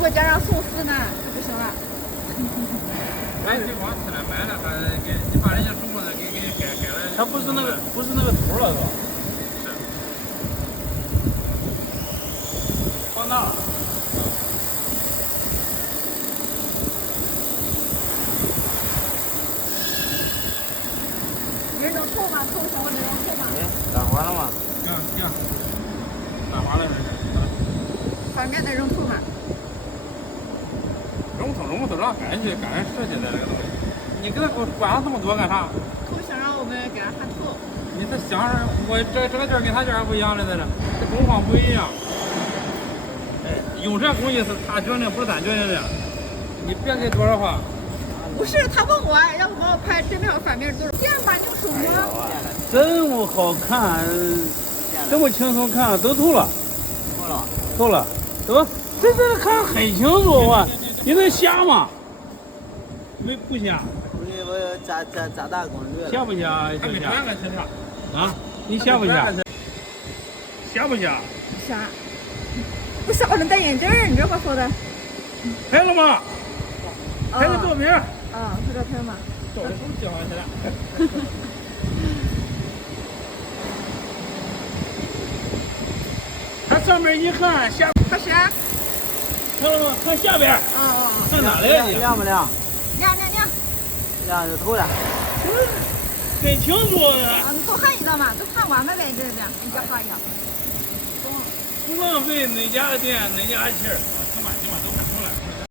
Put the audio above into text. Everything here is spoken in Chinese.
果加上送司呢，就不行了。哎，这光吃了买了，还给你把人家中国的给改了。它不是那个头了是吧？放大了。人能透吗？透什么？人能透吗？哎，打滑了吗？行，打滑了这是。反面的扔透吗？扔不透，让赶紧设计的这个东西。你给他管了这么多干啥？透想让我们给他焊透。你这想着我这个件跟他件不一样的在这，这工况不一样。哎，用这工艺是他决定，不是咱决定的。你别给多少话。不是，他问我让我帮我拍正面和反面都是这样吧？你用手摸。真不好看，这么轻松看都透了，透了，得，这看很清楚啊！你能瞎吗？不瞎。我咋大功率了？瞎不瞎？还没转个身上啊？你瞎不瞎？瞎不瞎？瞎。不瞎，我能戴眼镜儿，你这话说的。拍了吗？拍个照片。啊，拍照片嘛。照着手机好像是的。它上面一看下，开始。看了吗？看下边。看哪来的？亮不亮？亮。亮就透了。很清楚啊，你多焊一道嘛，都焊完了呗，这是，你再画一个。不浪费哪家的电，哪家气儿。